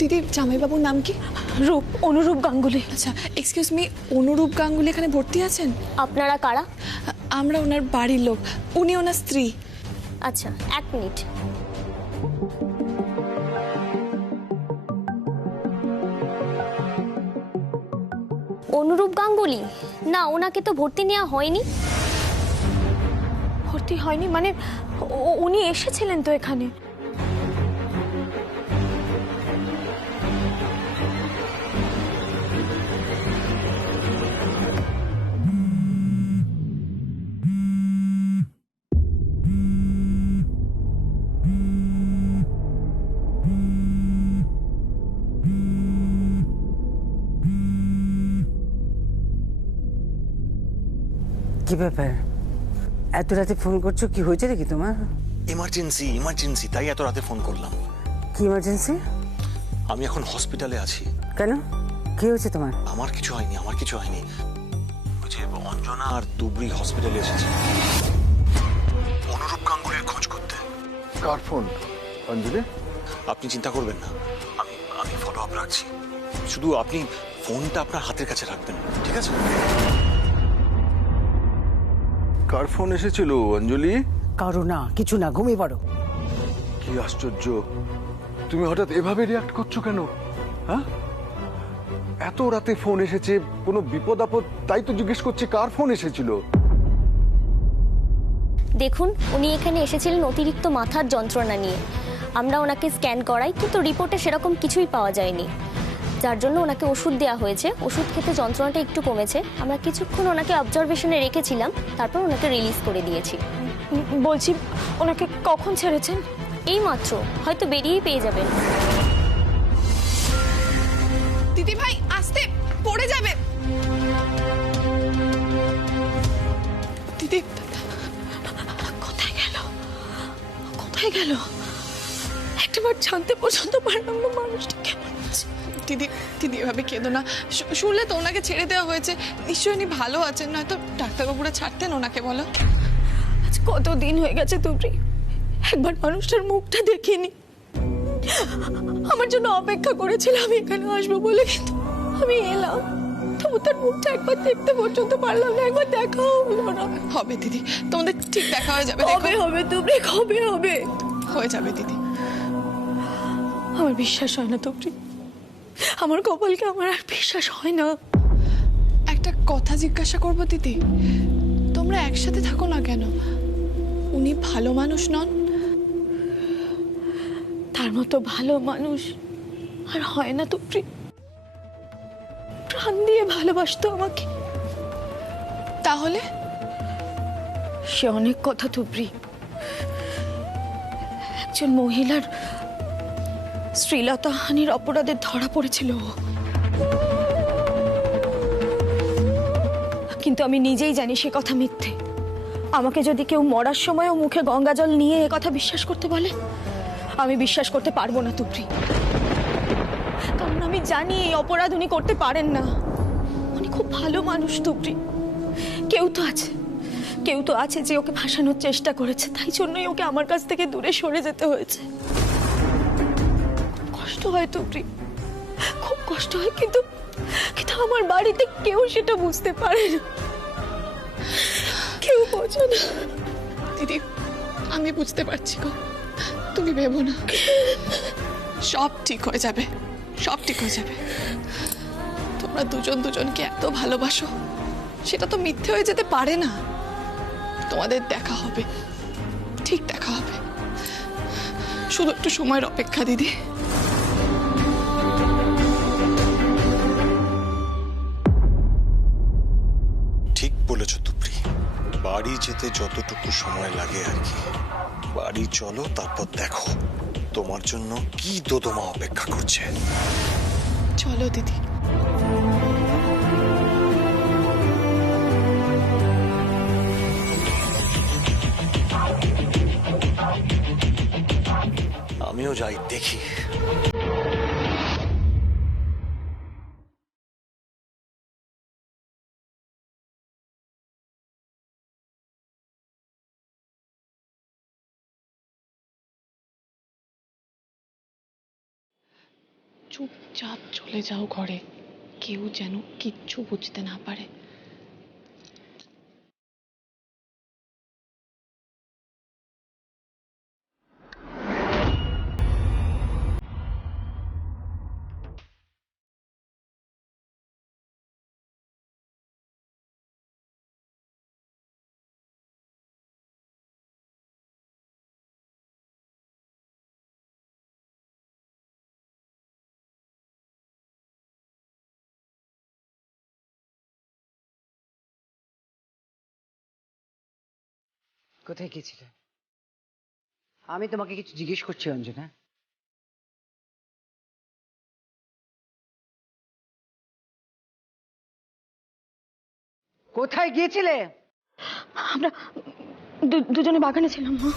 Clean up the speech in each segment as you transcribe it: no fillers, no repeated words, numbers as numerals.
দিদি জামাইবাবুর নাম কি? রূপ, অনুরূপ গাঙ্গুলি। আচ্ছা এক্সকিউজ মি, অনুরূপ গাঙ্গুলি এখানে ভর্তি আছেন? আপনারা কারা? আমরা ওনার বাড়ির লোক, উনি ওনার স্ত্রী। আচ্ছা, এক মিনিট। অনুরূপ গাঙ্গুলি? না, ওনাকে তো ভর্তি নেওয়া হয়নি। ভর্তি হয়নি মানে উনি এসেছিলেন তো এখানে। কি ব্যাপার, এত রাতে ফোন করছো? কি হয়েছে নাকি তোমার? ইমার্জেন্সি ইমার্জেন্সি, তাই এত রাতে ফোন করলাম। কি ইমার্জেন্সি? আমি এখন হসপিটালে আছি। কেন, কি হয়েছে তোমার? আমার কিছু হয়নি, আমার কিছু হয়নি। ওই যে অঞ্জনা আর তুবড়ি হসপিটালে এসেছে অনুরূপ গাঙ্গুলির খোঁজ করতে। কার ফোন অঞ্জলি? আপনি চিন্তা করবেন না, আমি আমি ফলো আপ রাখছি। শুধু আপনি ফোনটা আপনার হাতের কাছে রাখবেন, ঠিক আছে? কার ফোন এসেছিল অঞ্জলি? কারো না, কিছু না, ঘুমিয়ে পড়ো। কি আশ্চর্য, তুমি হঠাৎ এভাবে রিয়াক্ট করছো কেন? হ্যাঁ, এত রাতে ফোন এসেছে, কোনো বিপদ আপদ, তাই তো জিজ্ঞেস করছে কার ফোন এসেছিল। দেখুন, উনি এখানে এসেছিলেন অতিরিক্ত মাথার যন্ত্রণা নিয়ে। আমরা ওনাকে স্ক্যান করাই, কিন্তু রিপোর্টে সেরকম কিছুই পাওয়া যায়নি, যার জন্য ওনাকে ওষুধ দেওয়া হয়েছে। ওষুধ খেতে যন্ত্রণাটা একটু কমেছে। আমরা কিছুক্ষণ ওনাকে অবজারভেশনে রেখেছিলাম, তারপর ওনাকে রিলিজ করে দিয়েছি। বলছি, ওনাকে কখন ছেড়েছেন? এই মাত্র, হয়তো বেরিয়েই পেয়ে যাবেন। দিদি ভাই আস্তে, পড়ে যাবে। দিদি কোথায় গেল, কোথায় গেল? একটাবার জানতে পর্যন্ত পারলাম না মানুষটা কেমন আছে। দিদি দিদি এভাবে কেঁদো না, শুনলে তো ওনাকে ছেড়ে দেওয়া হয়েছে, নিশ্চয়ই উনি ভালো আছেন, নয়তো ডাক্তারবাবুরা ছাড়তেন ওনাকে, বলো? আজ কতদিন হয়ে গেছে তুবড়ি, একবার মানুষটার মুখটা দেখিনি। আমার জন্য অপেক্ষা করেছিলাম এখানে আসবো বলে, কিন্তু আমি এলাম তবু তার মুখটা একবার দেখতে পর্যন্ত পারলাম না, একবার দেখাও হলো না। হবে দিদি, তোমাদের ঠিক দেখা হয়ে যাবে। কবে হবে তুবড়ি, কবে হবে? হয়ে যাবে দিদি। আমার বিশ্বাস হয় না তুবড়ি, আমার কপালকে আমার আর বিশ্বাস হয় না। একটা কথা জিজ্ঞাসা করবো দিদি, তোমরা একসাথে থাকো না কেন? উনি ভালো মানুষ নন? তার মতো ভালো মানুষ আর হয় না তুবড়ি। প্রাণ দিয়ে ভালোবাসতো আমাকে। তাহলে সে অনেক কথা তুবড়ি, একজন মহিলার শ্লীলতাহানির অপরাধে ধরা পড়েছিল ও। কিন্তু আমি নিজেই জানি সে কথা মিথ্যে। আমাকে যদি কেউ মরার সময়ও মুখে গঙ্গা জল নিয়ে এ কথা বিশ্বাস করতে বলে, আমি বিশ্বাস করতে পারবো না তুবড়ি। কারণ আমি জানি এই অপরাধ উনি করতে পারেন না। উনি খুব ভালো মানুষ তুবড়ি। কেউ তো আছে যে ওকে ভাসানোর চেষ্টা করেছে, তাই জন্যই ওকে আমার কাছ থেকে দূরে সরে যেতে হয়েছে। কষ্ট হয় তুবড়ি, খুব কষ্ট হয়, কিন্তু আমার বাড়িতে কেউ সেটা বুঝতে পারে না, কেউ বোঝে না। দিদি আমি বুঝতে পারছি গো, তুমি ভেবো না, সব ঠিক হয়ে যাবে, সব ঠিক হয়ে যাবে। তোমরা দুজন দুজনকে এত ভালোবাসো, সেটা তো মিথ্যে হয়ে যেতে পারে না। তোমাদের দেখা হবে, ঠিক দেখা হবে, শুধু একটু সময়ের অপেক্ষা দিদি। ঠিক বলেছ তুবড়ি, বাড়ি যেতে যতটুকু সময় লাগে আর কি। বাড়ি চলো, তারপর দেখো তোমার জন্য কি দোদমা অপেক্ষা করছে। চলো দিদি। আমিও যাই, দেখি। চুপচাপ চলে যাও ঘরে, কেউ যেন কিচ্ছু বুঝতে না পারে। কোথায় গিয়েছিলে? আমি তোমাকে কিছু জিজ্ঞেস করছি অঞ্জনা। কোথায় গিয়েছিলে? আমরা দুজনে বাগানে ছিলাম মা।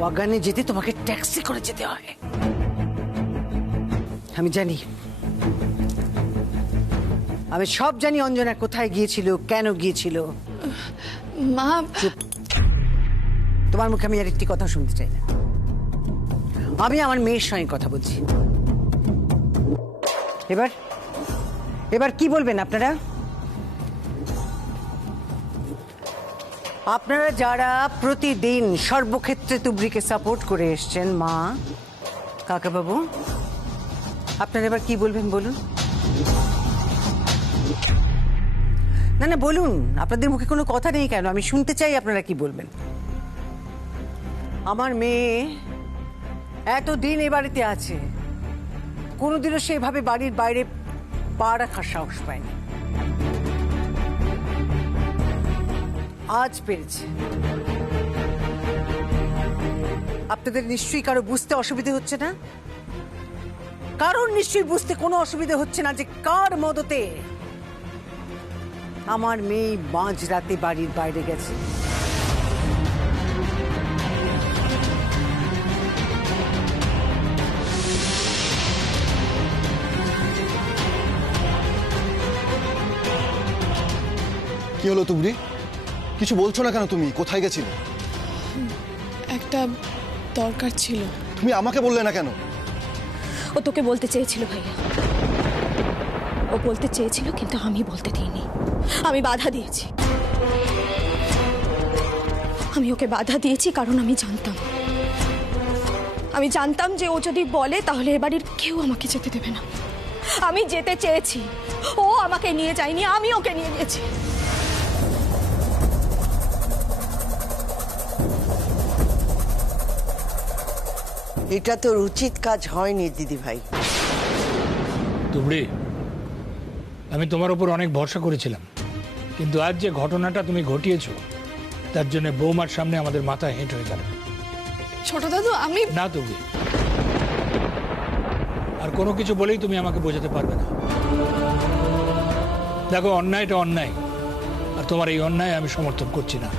বাগানে যেতে তোমাকে ট্যাক্সি করে যেতে হয়। আমি জানি, আমি সব জানি অঞ্জনা কোথায় গিয়েছিল, কেন গিয়েছিল। মা, তোমার মুখে আমি আর একটি কথা শুনতে চাই না। আমি আমার মেয়ের সঙ্গে কথা বলছি। এবার এবার কি বলবেন আপনারা? আপনারা যারা প্রতিদিন সর্বক্ষেত্রে তুবড়িকে সাপোর্ট করে এসছেন, মা, কাকাবাবু, আপনারা এবার কি বলবেন বলুন? না না, বলুন। আপনাদের মুখে কোনো কথা নেই কেন? আমি শুনতে চাই আপনারা কি বলবেন। আমার মেয়ে এতদিন এ বাড়িতে আছে, কোনোদিনও সেভাবে বাড়ির বাইরে পা রাখার সাহস পায়নি। আজ পেরেছে। আপনাদের নিশ্চয়ই কারো বুঝতে অসুবিধে হচ্ছে না? কারণ নিশ্চয়ই বুঝতে কোনো অসুবিধে হচ্ছে না যে কার মদতে আমার মেয়ে মাঝ রাতে বাড়ির বাইরে গেছে। কি হলো তুবড়ি? কিছু বলছো না কেন তুমি? কোথায় গেছিলে? একটা দরকার ছিল। তুমি আমাকে বললে না কেন? ও তোকে বলতে চেয়েছিল ভাইয়া, ও বলতে চেয়েছিল, কিন্তু আমি বলতে দিইনি। আমি বাধা দিয়েছি। আমি ওকে বাধা দিয়েছি কারণ আমি জানতাম যে ও যদি বলে তাহলে এ বাড়ির কেউ আমাকে যেতে দেবে না। আমি যেতে চেয়েছি, ও আমাকে নিয়ে যায়নি, আমি ওকে নিয়ে গেছি। এটা তোর উচিত কাজ হয়নি দিদি ভাই। তুবড়ি, আমি তোমার উপর অনেক ভরসা করেছিলাম, কিন্তু আজ যে ঘটনাটা তুমি ঘটিয়েছো তার জন্য বৌমার সামনে আমাদের মাথা হেঁট হয়ে গেল। ছোট দাদু, আমি না তুবড়ি, আর কোনো কিছু বলেই তুমি আমাকে বোঝাতে পারবে না। দেখো, অন্যায়টা অন্যায়, আর তোমার এই অন্যায় আমি সমর্থন করছি না।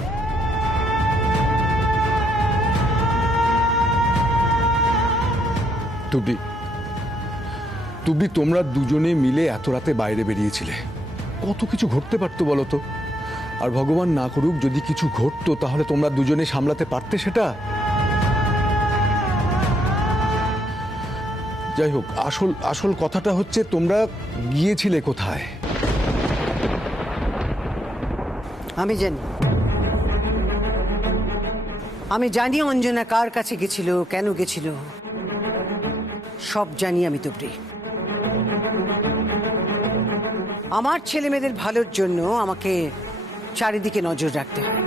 তুবড়ি, তোমরা দুজনে মিলে এত রাতে বাইরে বেরিয়েছিলে, কত কিছু ঘটতে পারতো বলো তো। আর ভগবান না করুক যদি কিছু ঘটতো, তাহলে তোমরা দুজনে সামলাতে পারতে সেটা? যাই হোক, আসল কথাটা হচ্ছে তোমরা গিয়েছিলে কোথায়? আমি জানি অঞ্জনা কার কাছে গেছিল, কেন গেছিল, সব জানি আমি তুবড়ি। আমার ছেলে মেয়েদের ভালোর জন্য আমাকে চারিদিকে নজর রাখতে হয়।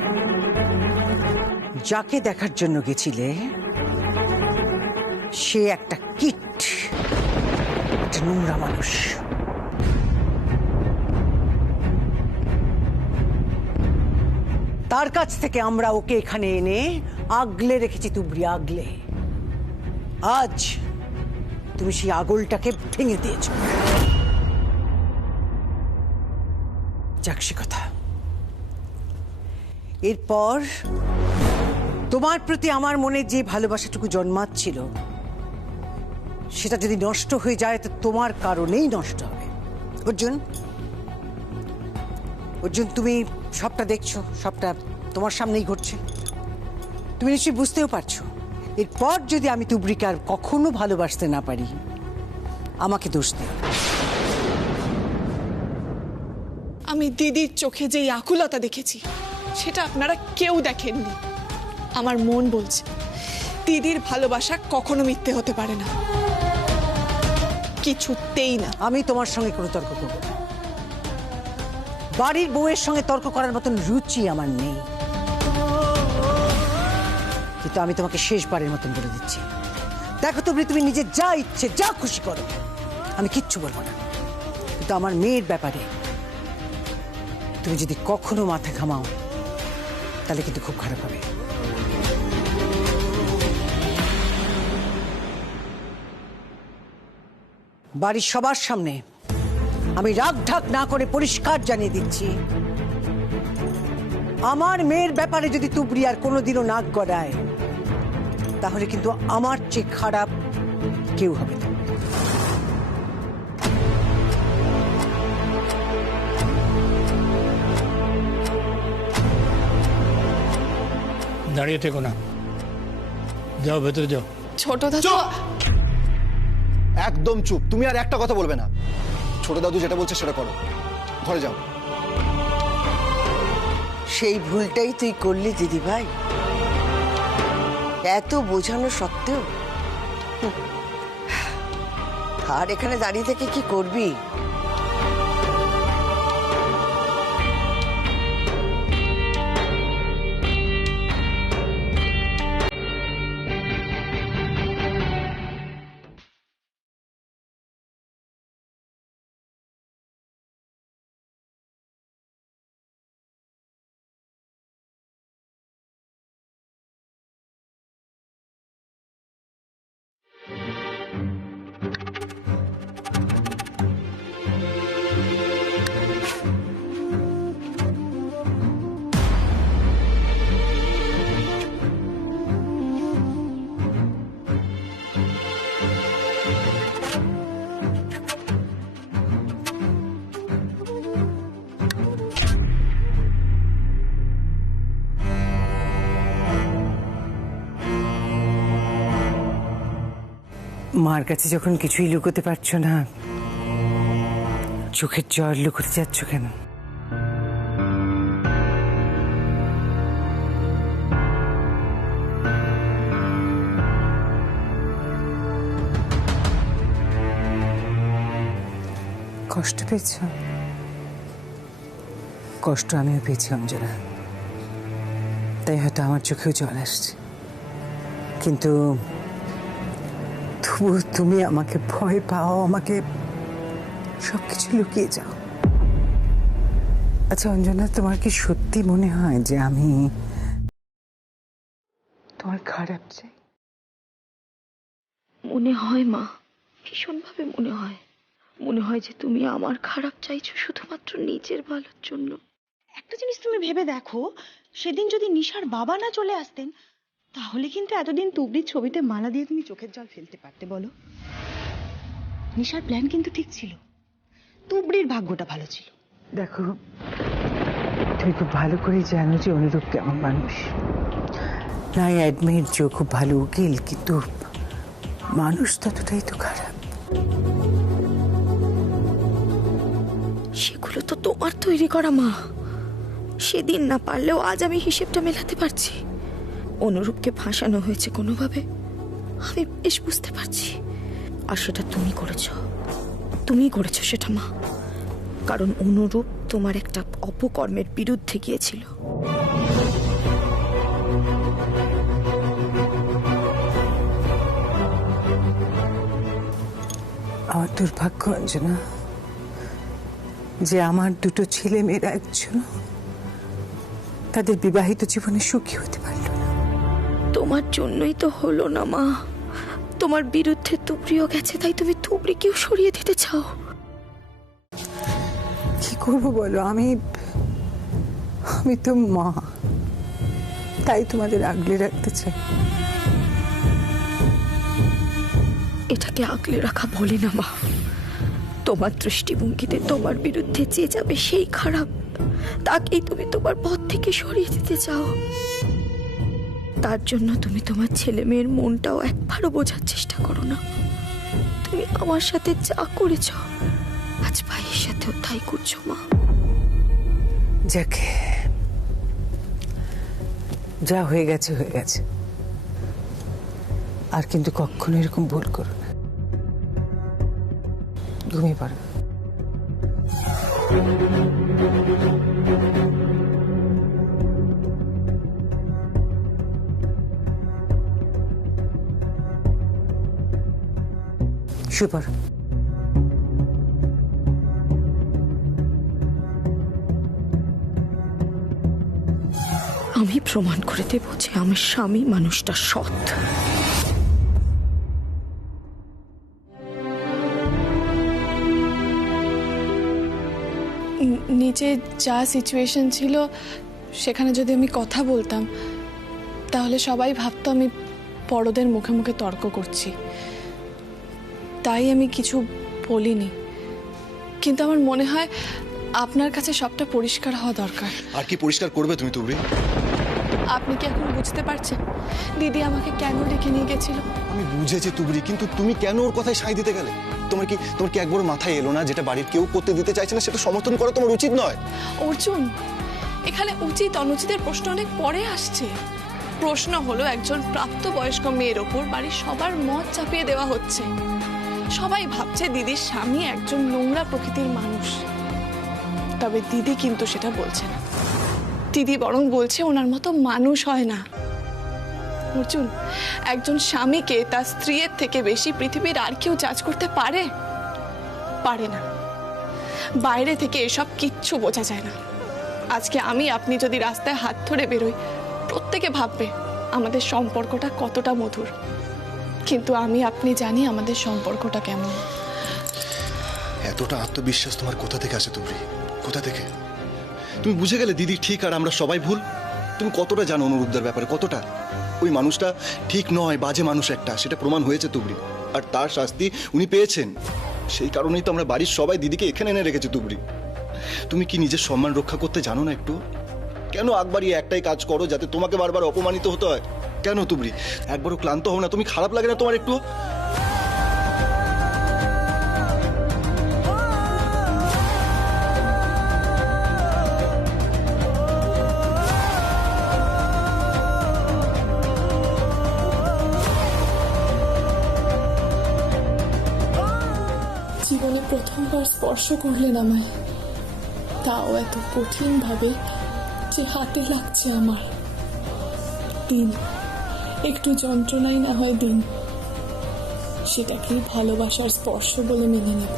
যাকে দেখার জন্য গেছিলে সে একটা কিট, একটা নোংরা মানুষ। তার কাছ থেকে আমরা ওকে এখানে এনে আগলে রেখেছি তুবড়ি, আগলে। আজ তুমি সেই আগলটাকে ভেঙে দিয়েছ। যাক, সে কথা। এরপর তোমার প্রতি আমার মনে যে ভালোবাসাটুকু জন্মাচ্ছিল সেটা যদি নষ্ট হয়ে যায় তো তোমার কারণেই নষ্ট হবে। অর্জুন, অর্জুন, তুমি সবটা দেখছো, সবটা তোমার সামনেই ঘটছে। তুমি নিশ্চয়ই বুঝতেও পারছো এরপর যদি আমি তুবড়িকে আর কখনো ভালোবাসতে না পারি, আমাকে দোষ দিও। আমি দিদির চোখে যেই আকুলতা দেখেছি সেটা আপনারা কেউ দেখেননি। আমার মন বলছে দিদির ভালোবাসা কখনো মিথ্যে হতে পারে না, কিছুতেই না। আমি তোমার সঙ্গে কোনো তর্ক করব না। বাড়ির বউয়ের সঙ্গে তর্ক করার মতন রুচি আমার নেই। কিন্তু আমি তোমাকে শেষবারের মতন বলে দিচ্ছি, দেখো তুমি নিজে যা ইচ্ছে যা খুশি করো, আমি কিচ্ছু বলবো না। কিন্তু আমার মেয়ের ব্যাপারে তুমি যদি কখনো মাথা ঘামাও তাহলে কিন্তু খুব খারাপ হবে। বাড়ির সবার সামনে আমি রাগ ঢাক না করে পরিষ্কার জানিয়ে দিচ্ছি, আমার মেয়ের ব্যাপারে যদি তুবড়ি আর কোনোদিনও নাক গড়ায় তাহলে কিন্তু আমার চেয়ে খারাপ কেউ হবে না। দাঁড়িয়ে থেকো না, যাও ভেতরে যাও। ছোট দাদু, চুপ! একদম চুপ। তুমি আর একটা কথা বলবে না। ছোট দাদু যেটা বলছে সেটা করো, ঘরে যাও। সেই ভুলটাই তুই করলি দিদি ভাই, এত বোঝানো সত্ত্বেও। আর এখানে দাঁড়িয়ে থেকে কি করবি? মার কাছে যখন কিছুই লুকোতে পারছো না, চোখের জল লুকোতে যাচ্ছ কেন? কষ্ট পেয়েছ? কষ্ট আমিও পেয়েছি অঞ্জনা, তাই হয়তো আমার চোখেও জল আসছে। কিন্তু তবু তুমি আমাকে ভয় পাও, আমাকে সবকিছু লুকিয়ে যাও। আচ্ছা অঞ্জনা, তোমার কি সত্যি মনে হয় যে আমি তোমার খারাপ চাই? মনে হয় মা, ভীষণভাবে মনে হয়। মনে হয় যে তুমি আমার খারাপ চাইছো শুধুমাত্র নিজের ভালোর জন্য। একটা জিনিস তুমি ভেবে দেখো, সেদিন যদি নিশার বাবা না চলে আসতেন তাহলে কিন্তু এতদিন তুবড়ির ছবিতে মালা দিয়ে তুমি চোখের জল ফেলতে পারতে বলো? নিশার প্ল্যান কিন্তু ঠিক ছিল, তুবড়ির ভাগ্যটা ভালো ছিল। দেখো, তুমি খুব ভালো করে জানো যে অনুরূপ কেমন মানুষ। নাই অ্যাডমিট যে খুব ভালো উকিল, কিন্তু মানুষ ততটাই তো খারাপ। সেগুলো তো তোমার তৈরি করা মা। সেদিন না পারলেও আজ আমি হিসেবটা মেলাতে পারছি। অনুরূপকে ফাঁসানো হয়েছে কোনোভাবে, আমি বেশ বুঝতে পারছি। আর সেটা তুমি করেছো সেটা মা, কারণ অনুরূপ তোমার একটা অপকর্মের বিরুদ্ধে গিয়েছিল। আমার দুর্ভাগ্য অঞ্জনা যে আমার দুটো ছেলে মেয়েরা একজন তাদের বিবাহিত জীবনে সুখী হতে পারল না। তোমার জন্যই তো হলো না মা। তোমার বিরুদ্ধে তুবড়িও গেছে, তাই তুমি তুবড়িকেও সরিয়ে দিতে চাও। কি করবো বলো, আমি তো মা, তাই তোমাদের আগলে রাখতে চাই। এটাকে আগলে রাখা বলে না মা। তোমার দৃষ্টিভঙ্গিতে তোমার বিরুদ্ধে যে যাবে সেই খারাপ, তাকেই তুমি তোমার পথ থেকে সরিয়ে দিতে চাও। তার জন্য তুমি তোমার ছেলে মেয়ের মনটাও একবারও বোঝার চেষ্টা করো না। তুমি আমার সাথে যা করেছ, আজ ভাইয়ের সাথেও তাই করছো মা। যাকে যা হয়ে গেছে হয়ে গেছে, আর কিন্তু কখনো এরকম ভুল করো না। ঘুমিয়ে পড়ো। শুয়ে পড়ো। আমি প্রমাণ করে দেব যে আমার স্বামী মানুষটা সৎ। নিচে যা সিচুয়েশন ছিল সেখানে যদি আমি কথা বলতাম তাহলে সবাই ভাবতো আমি বড়দের মুখে মুখে তর্ক করছি, তাই আমি কিছু বলিনি। কিন্তু আমার মনে হয় আপনার কাছে সবটা পরিষ্কার হওয়া দরকার। আর কি পরিষ্কার করবে তুমি তুবড়ি? আপনি কি এখন বুঝতে পারছেন দিদি আমাকে কেন ডেকে নিয়ে গেছিল? আমি বুঝেছি তুবড়ি, কিন্তু তুমি কেন ওর কথায় সায় দিতে গেলে? তোমার কি একবার মাথায় এলো না যেটা বাড়ির কেউ করতে দিতে চাইছে না সেটা সমর্থন করা তোমার উচিত নয়? অর্জুন, এখানে উচিত অনুচিতের প্রশ্ন অনেক পরে আসছে। প্রশ্ন হলো একজন প্রাপ্তবয়স্ক মেয়ের ওপর বাড়ির সবার মত চাপিয়ে দেওয়া হচ্ছে। সবাই ভাবছে দিদির স্বামী একজন নোংরা প্রকৃতির মানুষ, তবে দিদি কিন্তু সেটা বলছে না। দিদি বরং বলছে ওনার মতো মানুষ হয় না। অর্জুন, একজন স্বামীকে তার স্ত্রীর থেকে বেশি পৃথিবীর আর কেউ জাজ করতে পারে? পারে না। বাইরে থেকে এসব কিচ্ছু বোঝা যায় না। আজকে আমি আপনি যদি রাস্তায় হাত ধরে বেরোই, প্রত্যেকে ভাববে আমাদের সম্পর্কটা কতটা মধুর, কিন্তু আমি আপনি জানি আমাদের সম্পর্কটা কেমন। এতটা আত্মবিশ্বাস তোমার কোথা থেকে আসে তুবড়ি? কোথা থেকে? তুমি বুঝে গেলে দিদি ঠিক আর আমরা সবাই ভুল? তুমি কতটা জানো অনুরূপদের ব্যাপারে? কতটা? ওই মানুষটা ঠিক নয়, বাজে মানুষ একটা, সেটা প্রমাণ হয়েছে তুবড়ি, আর তার শাস্তি উনি পেয়েছেন। সেই কারণেই তো আমরা বাড়ির সবাই দিদিকে এখানে এনে রেখেছি তুবড়ি। তুমি কি নিজের সম্মান রক্ষা করতে জানো না একটু? কেন একবারই একটাই কাজ করো যাতে তোমাকে বারবার অপমানিত হতে হয়? কেন তুবড়ি? একবারও ক্লান্ত হও না? তুমি খারাপ লাগে না তোমার একটু? জীবনে প্রথমবার স্পর্শ করলেন আমায়, তাও এত কঠিন ভাবে যে হাতে লাগছে আমার। দিন, একটু যন্ত্রণাই না হয় দিন, সেটাকেই ভালোবাসার স্পর্শ বলে মেনে নেব।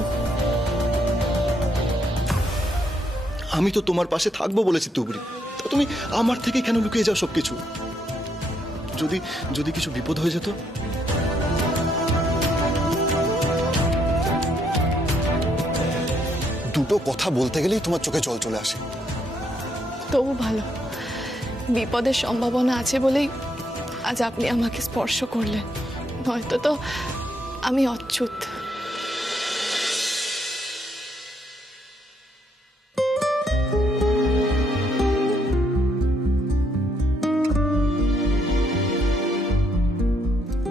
আমি তো তোমার পাশে থাকবো বলেছি তুবড়ি, তা তুমি আমার থেকে কেন লুকিয়ে যাও সবকিছু? যদি যদি কিছু বিপদ হয়ে যেত? দুটো কথা বলতে গেলেই তোমার চোখে জল চলে আসে। তবু ভালো, বিপদের সম্ভাবনা আছে বলেই আজ আপনি আমাকে স্পর্শ করলেন, নয়তো তো আমি অচ্যুত।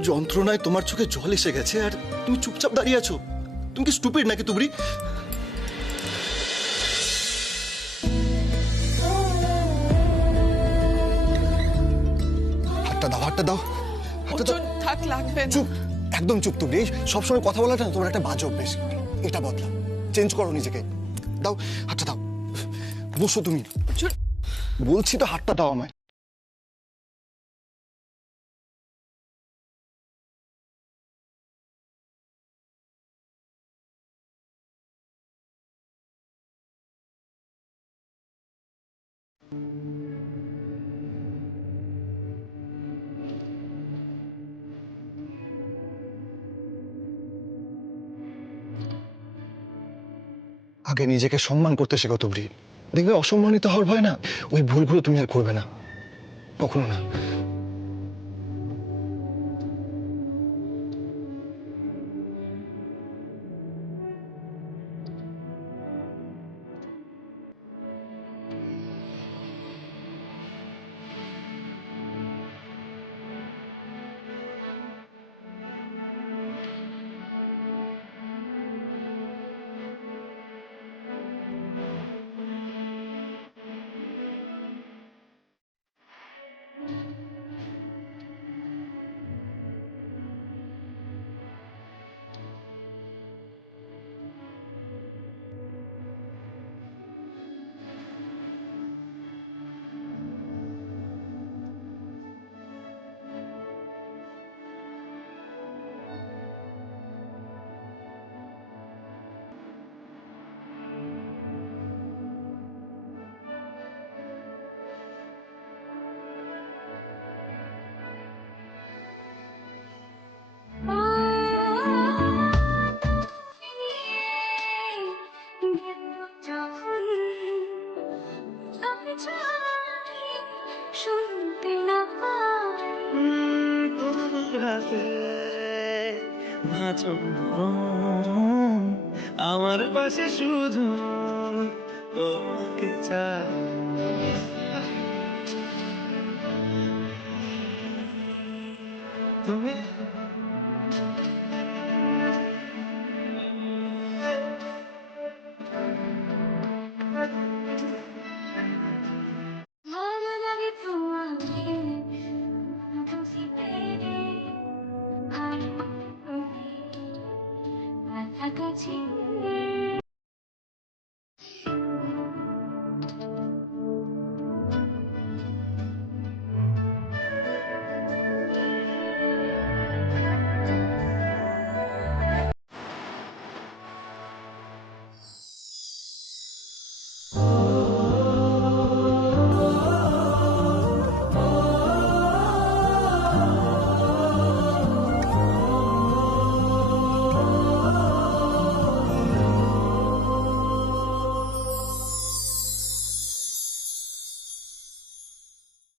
যন্ত্রণায় তোমার চোখে জল এসে গেছে আর তুমি চুপচাপ দাঁড়িয়ে আছো। তুমি কি স্টুপিড নাকি তুবড়ি? হাতটা দাও, হাতটা দাও, হাতটা দাও। অর্জুন, থাক, লাগবে না। চুপ, একদম চুপ তুবড়ি। সবসময় কথা বলাটা না তোমার একটা বাজে অভ্যেস। এটা বদলা, চেঞ্জ করো নিজেকে। দাও, হাতটা দাও। বসো তুমি। অর্জুন, বলছি তো হাতটা দাও আমায়। আগে নিজেকে সম্মান করতে শেখো তুবড়ি। দেখবে অসম্মানিত হওয়ার ভয় না, ওই ভুলগুলো তুমি আর করবে না, কখনো না। আছো আমার পাশে শুধু তোমাকে চাই তুমি কাছাকাছি